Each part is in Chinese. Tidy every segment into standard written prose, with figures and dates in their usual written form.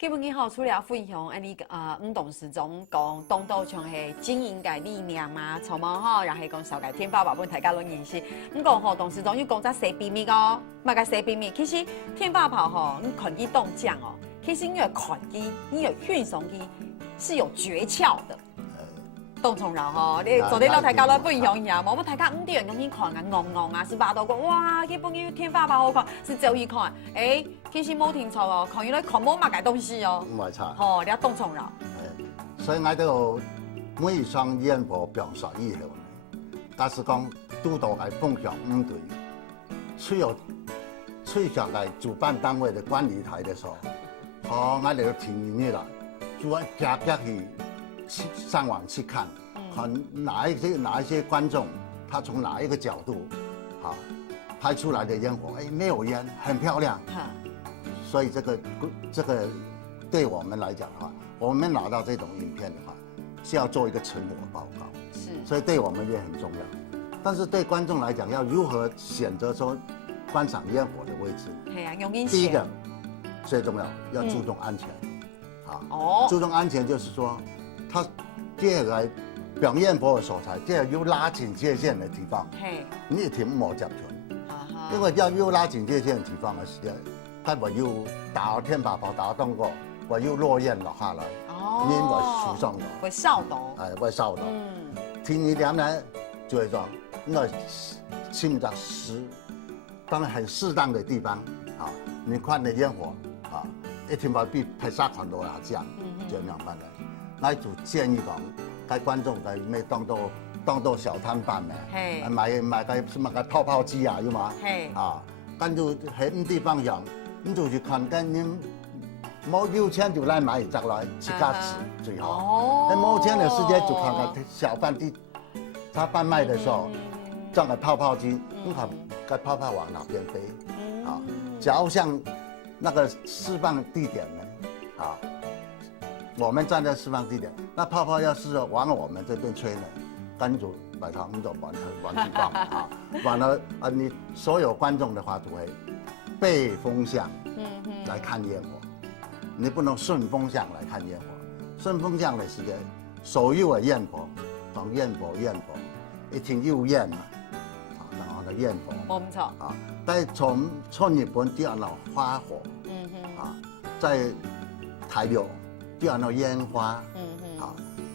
基本上吼，除了分享安尼董事长讲东岛像系经营嘅理念嘛，从毛吼，然后讲少嘅天花板本大家拢认识。唔讲吼，董事长要讲只小秘密哦，嘛个小秘密。其实天花炮吼，你看机动将哦，其实你的看机，你的运送机是有诀窍的。董崇饶吼，你昨天老大家来分享一下，我们大家5点钟去看啊，硬啊，是巴豆讲哇，基本上天花板好看，是走一看，其实冇听错哦，看原来看冇乜嘅东西哦。唔係錯。哦，你董崇饶。所以我都每一雙煙火表述以後，假使講督導係風向5隊，吹上嚟主辦單位的管理台的時候，我哋就聽音樂啦，就夾去。上網去看，看哪一些觀眾，他從哪一個角度，拍出來的煙火，沒有煙，很漂亮。所以這個對我們來講的話，我們拿到這種影片的話，是要做一個成果報告。是，所以對我們也很重要。但是對觀眾來講，要如何選擇說觀賞煙火的位置？第一個最重要，要注重安全。注重安全就是說。他這個表煙火的所在，這個有拉警戒線的地方，你一定莫接觸，因為有拉警戒線的地方嘅時候，佢會有打天花炮打動過，會有落煙落下來，你會受傷的，會燒到，會燒到。天一點呢，就會說，應該尋找當然很適當的地方，你看那煙火，一天把比拍沙看到下降，就咁樣辦的。我就建議講，該觀眾該咩當到小攤販嘅，買個泡泡機啊，要嘛，跟住喺啲地方上，你就去看緊你冇有錢就來買一隻來，自家吃最好。冇錢的時間就看看小販店，他販賣的時候裝個泡泡機，你看該泡泡往哪邊飛？假如像那個釋放地點呢，我們站在釋放地點，那泡泡要是往我們這邊吹呢，跟住把它們就往起放完了你所有觀眾的話就會背風向來看煙火，你不能順風向來看煙火，順風向的時間所有的煙火，講煙火，一聽有煙嘛，然後的煙火，冇錯但從日本第二個花火，在台柳。第二個煙花，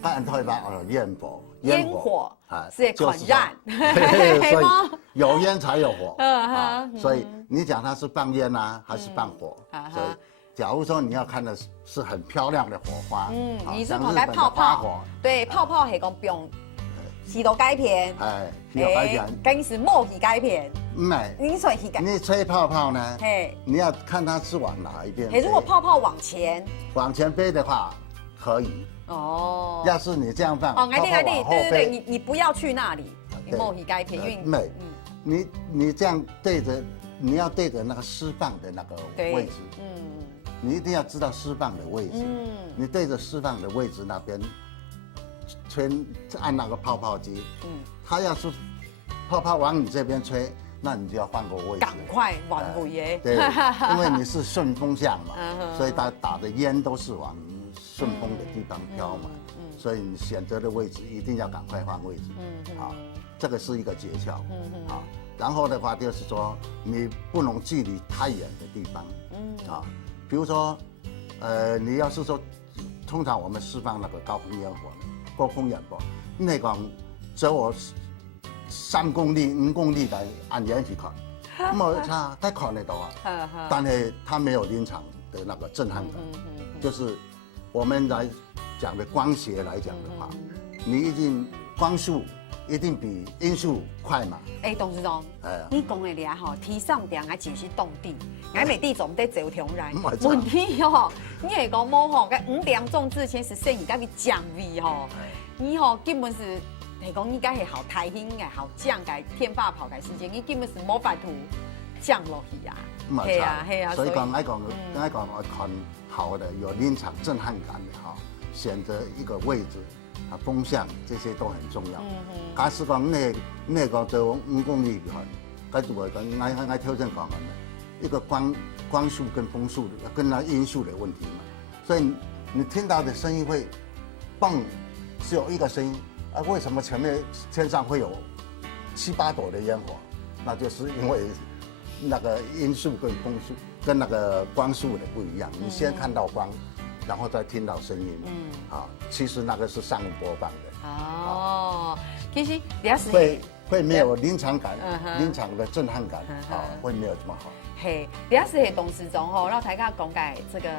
但台灣煙火，煙火是傳染，所以有煙才有火，所以你講它是放煙啊，還是放火？所以假如說你要看的是很漂亮的火花，你是看該泡泡，對，泡泡係講不用洗到改片，洗到改片，梗是冇洗改片。唔係，你吹泡泡呢？你要看它是往哪一邊。如果泡泡往前飛的話，可以。哦。要是你這樣放，哦，對，你不要去那裡，你冇洗改片，因為你這樣對着，你要對着那個釋放的那個位置，你一定要知道釋放的位置，你對着釋放的位置那邊，按那個泡泡機，它要是泡泡往你這邊吹。那你就要換個位置，趕快往回耶！對，因為你是順風向嘛，所以它打的煙都是往順風的地方飄嘛，所以你選擇的位置一定要趕快換位置，這個是一個訣竅，然後的話就是說你不能距離太遠的地方，比如說，你要是說，通常我們釋放那個高空煙火，你講走我3公里、5公里來按遠去看，冇差，他看得到啊。但係他沒有臨場的那個震撼感，就是我們來講的光學來講的話，你一定光速一定比音速快嘛。董事長，你講的咧吼，天上點還只是動地，我每地總得走條來。問題吼，你係講冇吼，個5點鐘之前是適宜甲你降位吼，你吼根本是。係講應該係好台興嘅，好降嘅天花炮嘅時間，你根本是冇法度降落去啊！係啊，所以講我看好的有臨場震撼感的選擇一個位置風向這些都很重要。假使講你講做5公里去看，跟住我挑戰講緊一個光速跟風速跟那音速的問題嘛。所以你听到的声音会蹦，只有一个声音。为什么前面天上会有7、8朵的烟火？那就是因为那个音速跟光速跟那个光速的不一样。你先看到光，然后再听到声音。其实那个是上播放的。哦，其实也是会没有临场感，临场的震撼感，会没有这么好。嘿，也是董事长吼，让大家讲解这个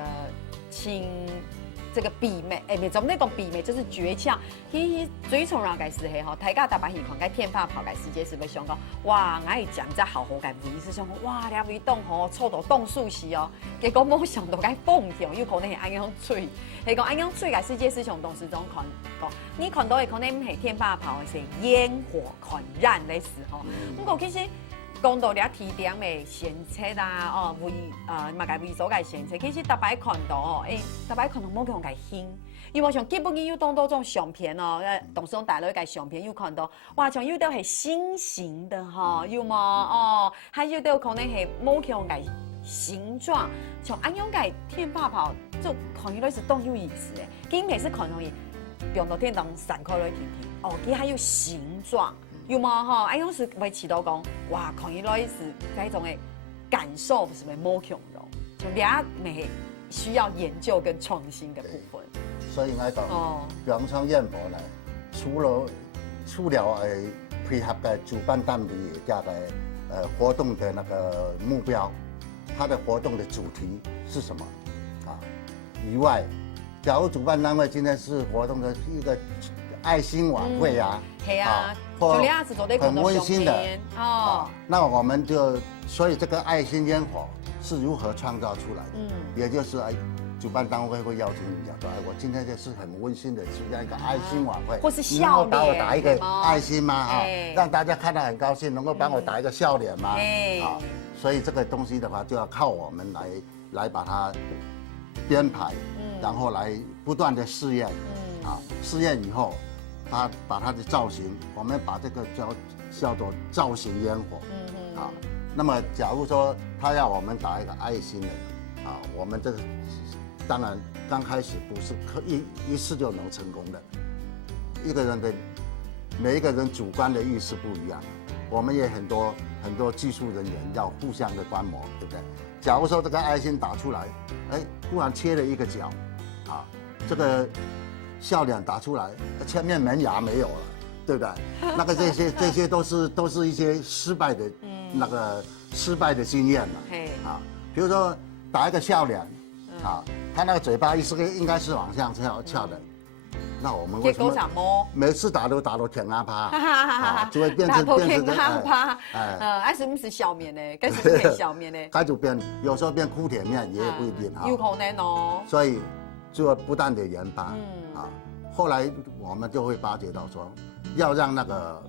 这个比美，没怎么那讲比美就是诀窍。其实最重要的是嘿吼，大家大把喜欢该天发跑该世界是要想讲，哇，我会讲在好好该味是想讲，哇，了味冻吼，臭到冻素是哦，结果冇想到该蹦跳，有可能是安样嘴，是讲安样嘴该世界是像董事长看讲，你看到的可能唔系天发跑的是烟火传染的时候，不过其实。讲到了提点的先车啦，哦，嘛个为所个先车，其实大摆看到哦，大摆看到冇用个兴，因为像基本有当多种相片哦，董事长带来个相片有看到，哇，像有的是心形的哈，有吗？哦，还有的可能是冇用个形状，像安样个天发炮，就看起来是动有意思的，今天是看容易，用到天当散开来听听，哦，它还有形状。有吗？哈，哎，用是会起到讲，哇，看起来是这种的感受，是不是冇强容？就俩美需要研究跟创新的部分。所以我讲，平昌烟火呢，除了配合的主办单位加个活动的那个目标，它的活动的主题是什么啊？以外，假如主办单位今天是活动的一个爱心晚会啊。系啊，就你是做很温馨的哦。那我们就，所以这个爱心烟火是如何创造出来的？也就是主办单位会邀请你讲说，我今天就是很温馨的，是这样一个爱心晚会，或是笑脸，能够帮我打一个爱心吗？让大家看到很高兴，能够帮我打一个笑脸吗？所以这个东西的话，就要靠我们来把它编排，然后来不断的试验，试验以后。把它的造型，我们把这个叫做造型烟火，那么假如说他要我们打一个爱心的，我们这个当然刚开始不是一次就能成功的，每一个人主观的意识不一样，我们也很多技术人员要互相的观摩，对不对？假如说这个爱心打出来，突然切了一个角，这个。笑脸打出来，前面门牙没有了，对不对？那个这些都是一些失败的，那个失败的经验嘛。比如说打一个笑脸，他那个嘴巴应该是往上翘的，那我们为什么每次打都舔阿趴，就会变成阿趴，还是不是笑面呢？该是变笑面呢？该就变，有时候变哭铁面也不一定哈。有可能哦。所以就要不断的研发。后来我们就会发觉到说，要让那个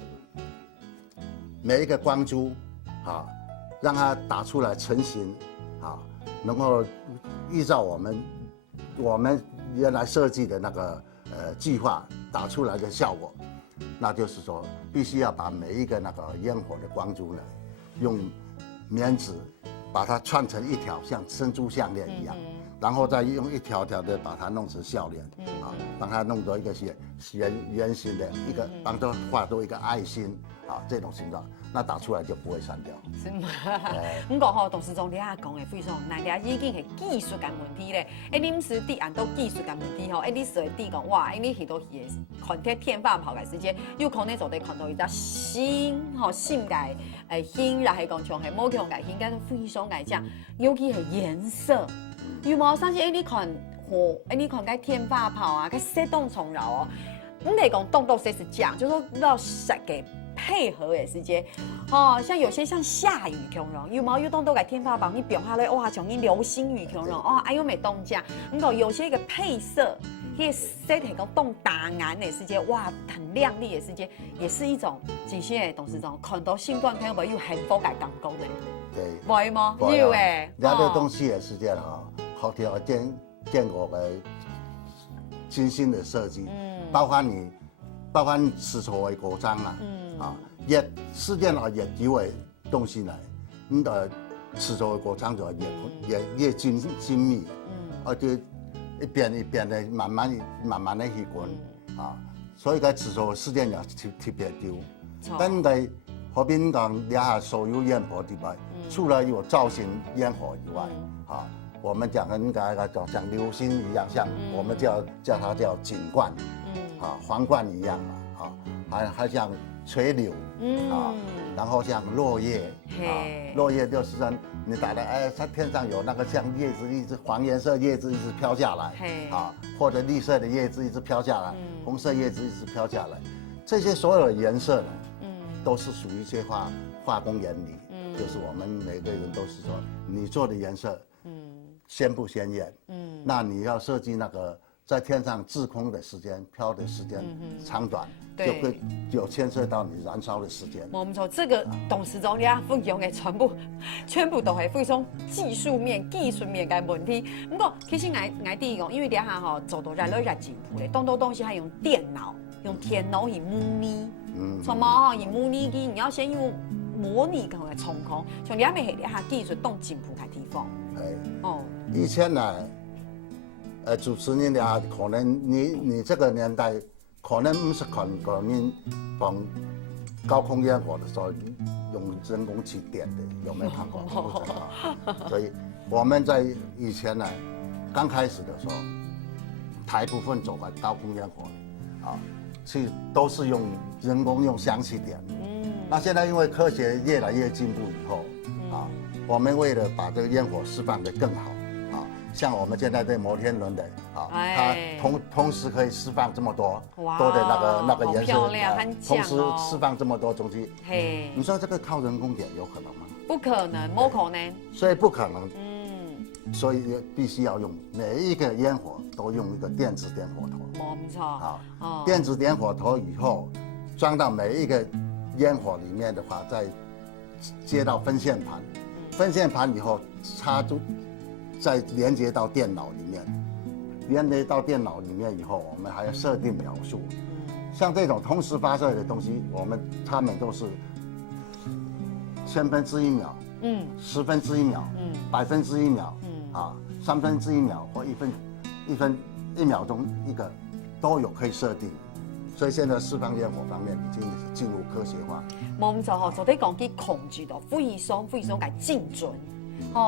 每一个光珠，让它打出来成型，能够依照我们原来设计的那个计划打出来的效果，那就是说必须要把每一个那个烟火的光珠呢，用棉纸把它串成一条像珍珠项链一样。然后再用一条条的把它弄成笑脸，帮它弄到一个圆形的一个，帮它画出一个爱心，这种形状，那打出来就不会散掉。是吗？不过吼，董事长你啊讲的非常，那俩已经是技术的问题咧。你唔是按到技术的问题吼，你随地讲哇，你许多嘢看天天发跑嘅时间，有可能就得看到一只新性嘅新，然后讲像系某种嘅新，跟非常嚟讲，尤其系颜色。有冇甚至你看你看个天发炮啊，个色动重绕哦，唔得讲动作是假，就是说要设给配合的时间，像有些像下雨恐龙，有冇有动作个天发炮，你表下来哇，像你流星雨恐龙哦，哎又没动价，唔讲有些一个配色，那个色系讲动打眼的时间，哇，很亮丽的时间，也是一种这些董事长看到新冠朋友有幸福感感觉的。对，会吗？有诶，人家的东西也是这样好条件过的精心的设计，包括你吃错的果章世界热球的东西呢，你的吃错的果章就越精密，而且一遍一遍的慢慢的去滚啊，所以个制作时间也特别久。等在和平港留下所有烟火之外，除了有造型烟火以外，啊，我们讲应该像流星一样，像我们叫它叫锦冠，啊，皇冠一样嘛，啊，还像垂柳，啊，然后像落叶，啊，落叶就是说你打的它天上有那个像叶子一直黄颜色叶子一直飘下来，啊，或者绿色的叶子一直飘下来，红色叶子一直飘下来，这些所有的颜色呢，都是属于一些化工原理，就是我们每个人都是说，你做的颜色，鲜不鲜艳，那你要设计那个在天上滞空的时间、飘的时间长短，就会有牵涉到你燃烧的时间。没错，这个董事长你啊分享的全部都是非常技术面的问题。不过其实我第一个，因为底下吼做到越来越进步咧，很多东西还用电脑去模拟，从毛吼用模拟机，你要先用模拟可能冲空，像你阿妹底下技术动进步的地方。哦，以前呢，主持人俩可能你这个年代可能不是看过你放高空烟火的时候用人工去点的，有没有看过？不知道。所以我们在以前呢，刚开始的时候，大部分走完高空烟火，啊，都是用人工用香去点的。那现在因为科学越来越进步以后，啊，我们为了把这个烟火释放得更好，啊，像我们现在的摩天轮的，啊，它同时可以释放这么多的那个颜色，同时释放这么多东西，你说这个靠人工点有可能吗？不可能，不可能。所以不可能。所以必须要用每一个烟火都用一个电子点火头。没错。好，电子点火头以后装到每一个烟火里面的话，再接到分线盘，分线盘以后插入，再连接到电脑里面，连接到电脑里面以后，我们还要设定秒数。像这种同时发射的东西，它们都是千分之一秒，10分之一秒，100分之一秒，啊，3分之一秒或1秒钟一个，都有可以设定。所以现在释放烟火方面已经进入科学化。没错吼，昨天讲去控制到非常嘅精准，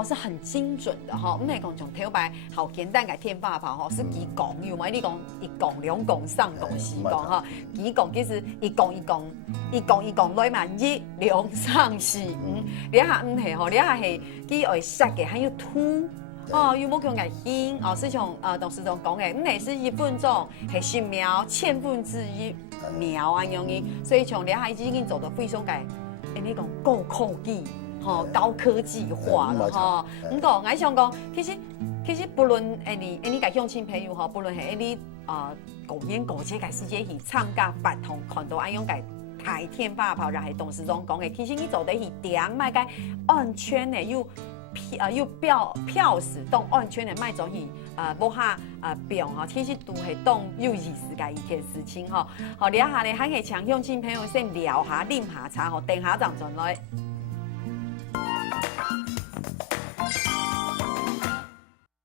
是很精准的哈。唔系讲像头摆好简单嘅天发炮是几讲有嘛？你讲一讲两讲三讲四讲哈，几讲其实一讲来嘛1、2、3、4、5，你下唔系吼，你下系佢会杀嘅，还有凸。有冇叫危險？是像董事長講嘅，唔係是1分鐘，係10秒、1000分之1秒啊樣嘅，所以像你下已經做到非常嘅，你講高科技，高科技化了哈。唔過我想講，其實不論你嘅鄉親朋友哈，不論係你公演過節嘅時節去參加活動，看到咁樣嘅台天發炮，就係董事長講嘅，其實你做得係點咪嘅安全嘅又票使动安全的卖走去无下表哈，其实都系当有意思嘅一件事情哈。好，聊下咧，还可以抢乡亲朋友先聊下、啉下茶，吼，等下张转来。